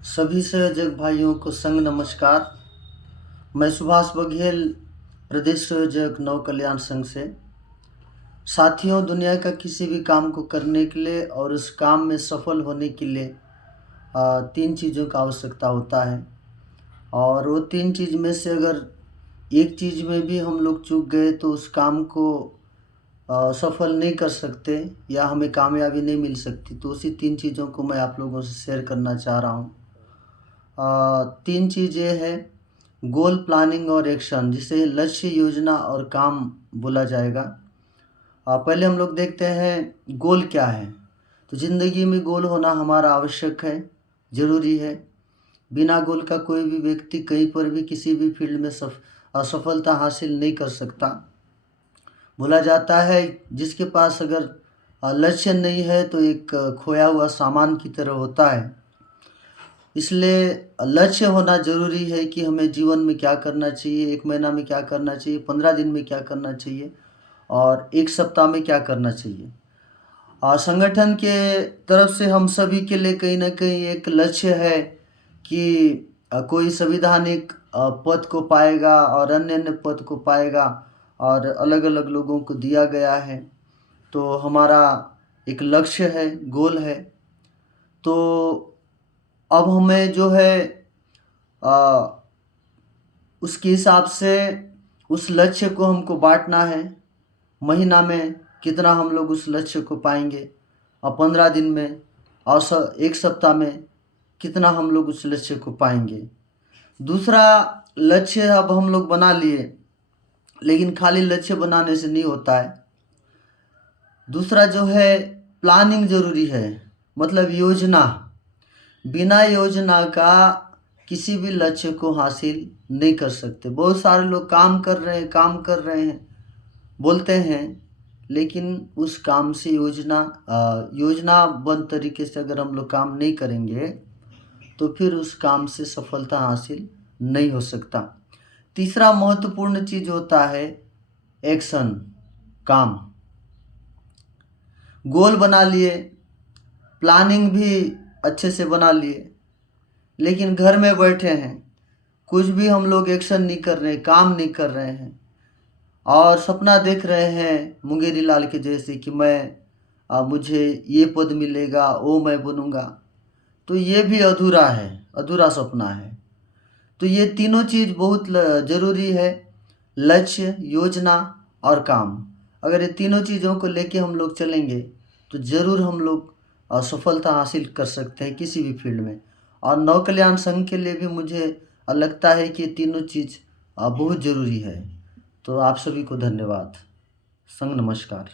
सभी संयोजक भाइयों को संग नमस्कार। मैं सुभाष बघेल, प्रदेश संयोजक नव कल्याण संघ से। साथियों, दुनिया का किसी भी काम को करने के लिए और उस काम में सफल होने के लिए तीन चीज़ों का आवश्यकता होता है। और वो तीन चीज़ में से अगर एक चीज़ में भी हम लोग चूक गए तो उस काम को सफल नहीं कर सकते या हमें कामयाबी नहीं मिल सकती। तो उसी तीन चीज़ों को मैं आप लोगों से शेयर करना चाह रहा हूँ। तीन चीज़ें हैं: गोल, प्लानिंग और एक्शन, जिसे लक्ष्य, योजना और काम बोला जाएगा। पहले हम लोग देखते हैं गोल क्या है। तो ज़िंदगी में गोल होना हमारा आवश्यक है, ज़रूरी है। बिना गोल का कोई भी व्यक्ति कहीं पर भी किसी भी फील्ड में असफलता हासिल नहीं कर सकता। बोला जाता है जिसके पास अगर लक्ष्य नहीं है तो एक खोया हुआ सामान की तरह होता है। इसलिए लक्ष्य होना ज़रूरी है कि हमें जीवन में क्या करना चाहिए, 1 महीना में क्या करना चाहिए, 15 दिन में क्या करना चाहिए और 1 सप्ताह में क्या करना चाहिए। संगठन के तरफ से हम सभी के लिए कहीं न कहीं एक लक्ष्य है कि कोई संवैधानिक पद को पाएगा और अन्य-अन्य पद को पाएगा और अलग-अलग लोगों को दिया गया है। तो हमारा एक लक्ष्य है, गोल है। तो अब हमें जो है उसके हिसाब से उस लक्ष्य को हमको बाँटना है। महीना में कितना हम लोग उस लक्ष्य को पाएंगे और 15 दिन में और 1 सप्ताह में कितना हम लोग उस लक्ष्य को पाएंगे। दूसरा लक्ष्य अब हम लोग बना लिए, लेकिन खाली लक्ष्य बनाने से नहीं होता है। दूसरा जो है प्लानिंग ज़रूरी है, मतलब योजना। बिना योजना का किसी भी लक्ष्य को हासिल नहीं कर सकते। बहुत सारे लोग काम कर रहे हैं बोलते हैं, लेकिन उस काम से योजनाबद्ध तरीके से अगर हम लोग काम नहीं करेंगे तो फिर उस काम से सफलता हासिल नहीं हो सकता। तीसरा महत्वपूर्ण चीज़ होता है एक्शन, काम। गोल बना लिए, प्लानिंग भी अच्छे से बना लिए, लेकिन घर में बैठे हैं, कुछ भी हम लोग एक्शन नहीं कर रहे, काम नहीं कर रहे हैं और सपना देख रहे हैं मुंगेरी लाल के जैसे कि मुझे ये पद मिलेगा, वो मैं बनूंगा। तो ये भी अधूरा है, अधूरा सपना है। तो ये तीनों चीज़ बहुत ज़रूरी है: लक्ष्य, योजना और काम। अगर ये तीनों चीज़ों को लेके हम लोग चलेंगे तो ज़रूर हम लोग सफलता हासिल कर सकते हैं किसी भी फील्ड में। और नव कल्याण संघ के लिए भी मुझे लगता है कि ये तीनों चीज़ बहुत ज़रूरी है। तो आप सभी को धन्यवाद। संघ नमस्कार।